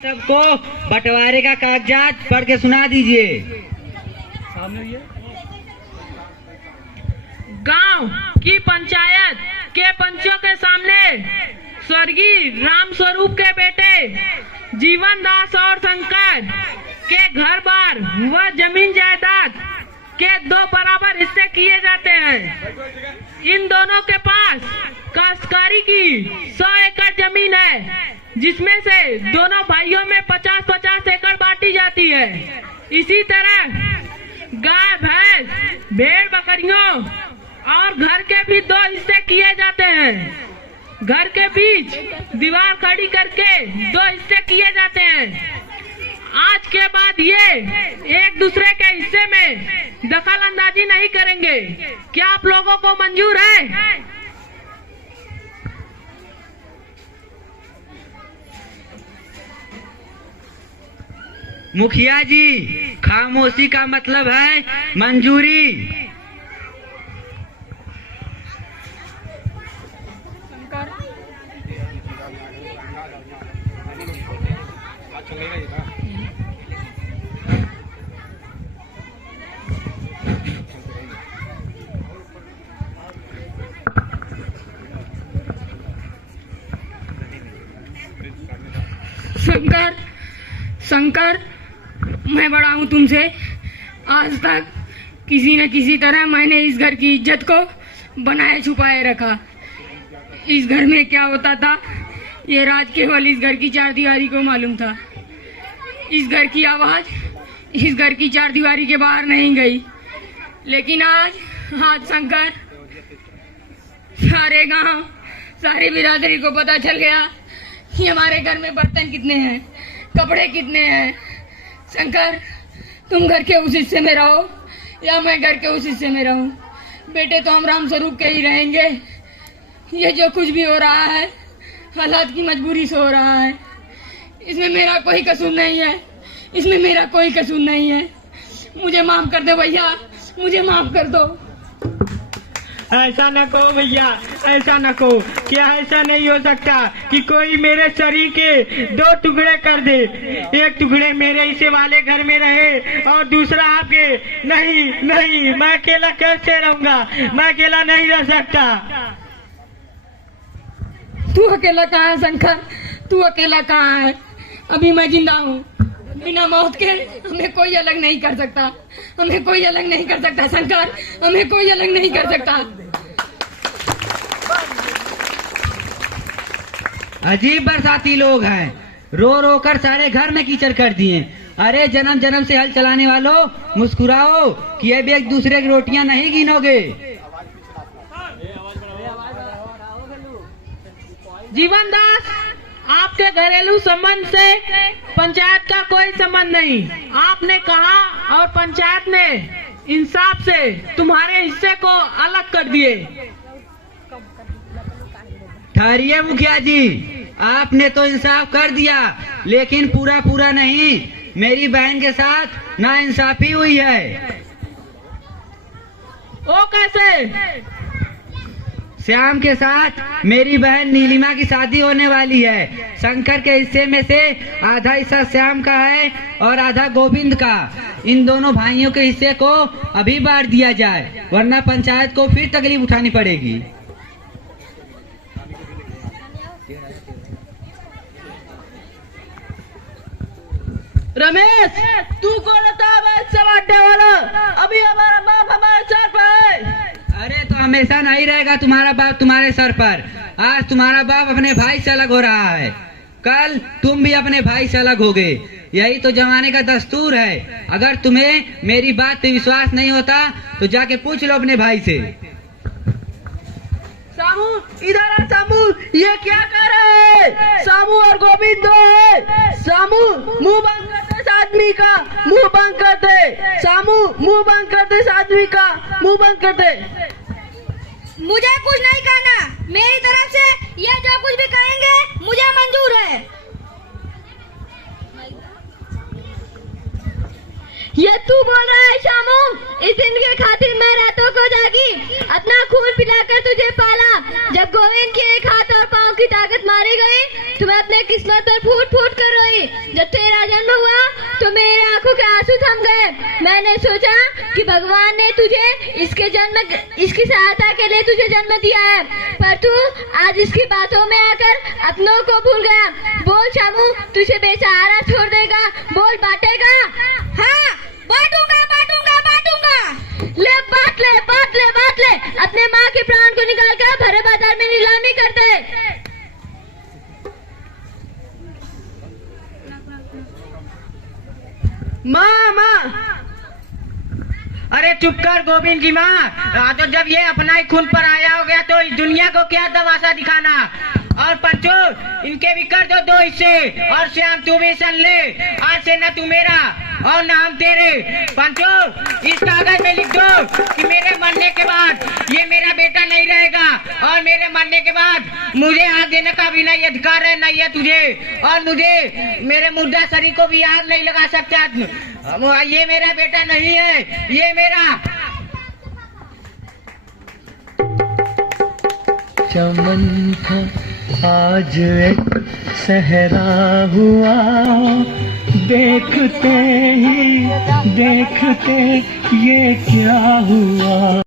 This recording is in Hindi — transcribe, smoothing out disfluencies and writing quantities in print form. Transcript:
सबको बंटवारे का कागजात पढ़ के सुना दीजिए। गांव की पंचायत के पंचों के सामने स्वर्गीय राम स्वरूप के बेटे जीवन दास और शंकर के घर बार व जमीन जायदाद के 2 बराबर हिस्से किए जाते हैं। इन दोनों के पास काश्तकारी की 100 एकड़ जमीन है, जिसमें से दोनों भाइयों में 50-50 एकड़ बांटी जाती है। इसी तरह गाय, भैंस, भेड़, बकरियों और घर के भी 2 हिस्से किए जाते हैं। घर के बीच दीवार खड़ी करके 2 हिस्से किए जाते हैं। आज के बाद ये एक दूसरे के हिस्से में दखल अंदाजी नहीं करेंगे। क्या आप लोगों को मंजूर है? मुखिया जी, खामोशी का मतलब है मंजूरी। शंकर, मैं बड़ा हूँ तुमसे। आज तक किसी न किसी तरह मैंने इस घर की इज्जत को बनाए छुपाए रखा। इस घर में क्या होता था ये राज केवल इस घर की 4 दीवारी को मालूम था। इस घर की आवाज इस घर की 4 दीवारी के बाहर नहीं गई। लेकिन आज शंकर, सारे गांव, सारी बिरादरी को पता चल गया कि हमारे घर में बर्तन कितने हैं, कपड़े कितने हैं। शंकर, तुम घर के उस हिस्से में रहो या मैं घर के उस हिस्से में रहूं, बेटे तो हम राम स्वरूप के ही रहेंगे। ये जो कुछ भी हो रहा है हालात की मजबूरी से हो रहा है। इसमें मेरा कोई कसूर नहीं है, इसमें मेरा कोई कसूर नहीं है। मुझे माफ कर दो भैया, मुझे माफ कर दो। ऐसा न कहो भैया, ऐसा न कहो। क्या ऐसा नहीं हो सकता कि कोई मेरे शरीर के 2 टुकड़े कर दे? एक टुकड़े मेरे हिस्से वाले घर में रहे और दूसरा आपके। नहीं नहीं, मैं अकेला कैसे रहूंगा? मैं अकेला नहीं रह सकता। तू अकेला कहाँ है शंकर? तू अकेला कहाँ है? अभी मैं जिंदा हूँ। बिना मौत के हमें कोई अलग नहीं कर सकता। हमें कोई अलग नहीं कर सकता शंकर, हमें कोई अलग नहीं कर सकता। अजीब बरसाती लोग हैं, रो रो कर सारे घर में कीचड़ कर दिए। अरे जन्म जन्म से हल चलाने वालों, मुस्कुराओ कि अब एक दूसरे की रोटियां नहीं गिनोगे। जीवन दास, आपके घरेलू संबंध से पंचायत का कोई संबंध नहीं। आपने कहा और पंचायत ने इंसाफ से तुम्हारे हिस्से को अलग कर दिए। ठहरिए मुखिया जी, आपने तो इंसाफ कर दिया, लेकिन पूरा पूरा नहीं। मेरी बहन के साथ नाइंसाफी हुई है। वो कैसे? श्याम के साथ मेरी बहन नीलिमा की शादी होने वाली है। शंकर के हिस्से में से आधा हिस्सा श्याम का है और आधा गोविंद का। इन दोनों भाइयों के हिस्से को अभी बांट दिया जाए, वरना पंचायत को फिर तकलीफ उठानी पड़ेगी। रमेश, तू कौन था हिस्से बांटने वाला? अभी हमारा बाप हमारे सर पर है। अरे तो हमेशा नहीं रहेगा तुम्हारा बाप तुम्हारे सर पर। आज तुम्हारा बाप अपने भाई से अलग हो रहा है, कल तुम भी अपने भाई से अलग होगे। यही तो जमाने का दस्तूर है। अगर तुम्हें मेरी बात पे विश्वास नहीं होता तो जाके पूछ लो अपने भाई से। सामू, इधर आ सामू, ये क्या कर रहा है? सामू और गोविंद 2 है। सामू, मुंह बंद कर दे इस आदमी का, मुंह बंद कर दे। सामू, मुंह बंद कर दे इस आदमी का, मुंह बंद कर दे। मुझे कुछ नहीं कहना। मेरी तरफ से ये जो कुछ भी कहेंगे मुझे मंजूर है। ये तू बोल रहा है शामू? इस दिन के खातिर मैं रातों को जागी, अपना खून पिलाकर तुझे पाला। जब गोविंद के एक हाथ और पांव की ताकत मारी गई तो मैं अपने किस्मत पर फूट फूट कर रोई। जब तेरा जन्म हुआ तो मेरी आंखों के आंसू थम गए। मैंने सोचा कि भगवान ने तुझे इसकी सहायता के लिए तुझे जन्म दिया है, पर तू आज इसकी बातों में आकर अपनों को भूल गया। बोल शामू, तुझे बेसहारा छोड़ देगा? बोल, बांटेगा? हाँ, बांटूंगा बांटूंगा बांटूंगा। ले बांट ले बांट ले बांट ले। अपने माँ के प्राण को निकाल कर भरे बाजार में नीलामी कर दे। माँ माँ, अरे चुप कर गोविंद की माँ। तो जब ये अपना ही खून पर आया हो गया तो इस दुनिया को क्या तमाशा दिखाना। और पंचो, इनके भी कर दो 2 हिस्से। और श्याम तू भी सन ले, आज से न तू मेरा और न हम तेरे। पंचो, इस कागज में लिख दो कि मेरे मरने के बाद ये मेरा बेटा नहीं रहेगा, और मेरे मरने के बाद मुझे हाथ देने का भी नहीं अधिकार है, नहीं है तुझे। और मुझे मेरे मुर्दा शरीर को भी आग नहीं लगा सकता। ये मेरा बेटा नहीं है, ये मेरा। चमन था आज एक सहरा हुआ, देखते ही देखते ये क्या हुआ।